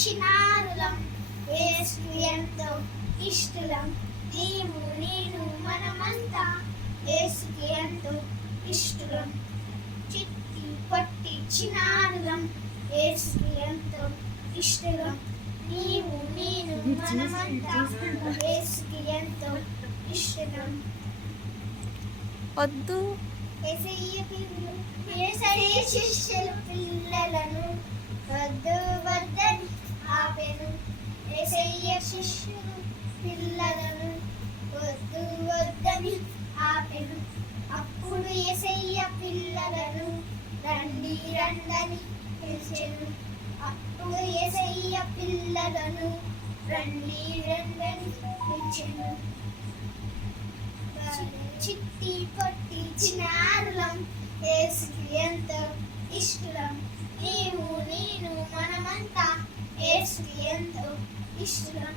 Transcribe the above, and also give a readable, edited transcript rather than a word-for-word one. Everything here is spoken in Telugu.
చిన్నారులం, యేసుకి ఎంతో ఇష్టలం. నీవు నేను మనమంతా యేసుకి ఎంతో ఇష్టలం. చిట్టి పొట్టి చిన్నారులం, యేసుకి ఎంతో ఇష్టలం. నీవు నేను మనమంతా యేసుకి ఎంతో ఇష్టలం. వద్దు యేసయ్య శిష్యులు పిల్లలను వద్దు వద్దని ఆపెను. యేసయ్య శిష్యులు పిల్లలను వద్దు వద్దని ఆపెను. అప్పుడు యేసయ్య పిల్లలను రండి రండని పిలిచెను. అప్పుడు యేసయ్య పిల్లలను రండి రండని పిలిచెను. చిట్టి పొట్టి చిన్నారులం, యేసుకి ఎంతో ఇష్టలం. నీవు నేను మనమంతా యేసుకి ఎంతో ఇష్టలం.